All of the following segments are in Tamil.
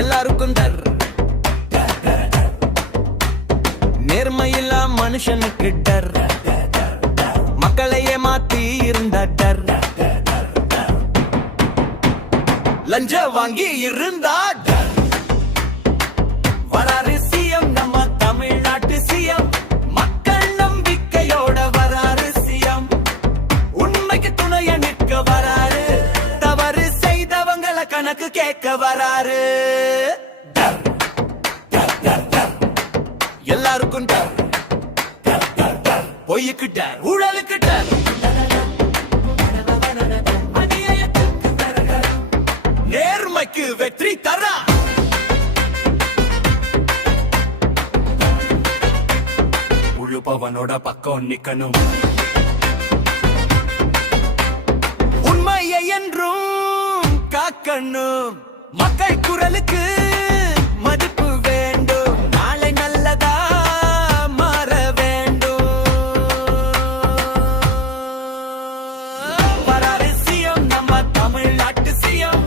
எல்லாருக்கும் டர். நேர்மையில்லா மனுஷனுக்கு டர். மக்களையே மாத்தி இருந்த டர். லஞ்ச வாங்கி இருந்தா டர். வராரு சிஎம், நம்ம தமிழ்நாட்டு சிஎம். மக்கள் நம்பிக்கையோட வராரு சிஎம். உண்மைக்கு துணைய நிற்க வராரு. தவறு செய்தவங்கள கணக்கு கேட்க வராரு. எல்லாருக்கும் டர். பொய்யுக்கு டர், ஊழலுக்கு டர். நேர்மைக்கு வெற்றி தரா. உழுப்பவனோட பக்கம் நிக்கணும். உண்மையை என்றும் காக்கணும். மக்கள் குரலுக்கு மதிப்பு வேண்டும். நாளை நல்லதா மாற வேண்டும். வராரு சிஎம், நம்ம தமிழ்நாட்டு சிஎம்.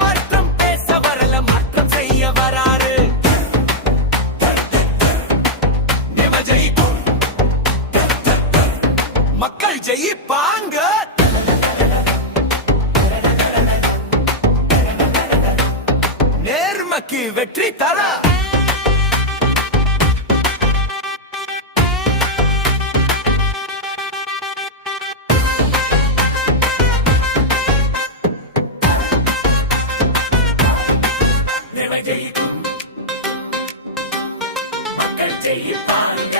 மாற்றம் பேச வரல, மாற்றம் செய்ய வராரு. நிம ஜெயிக்கும், மக்கள் ஜெயிப்பாங்க. நேர்மைக்கு வெற்றி தர. நிம ஜெயிக்கும், மக்கள் ஜெயிப்பாங்க.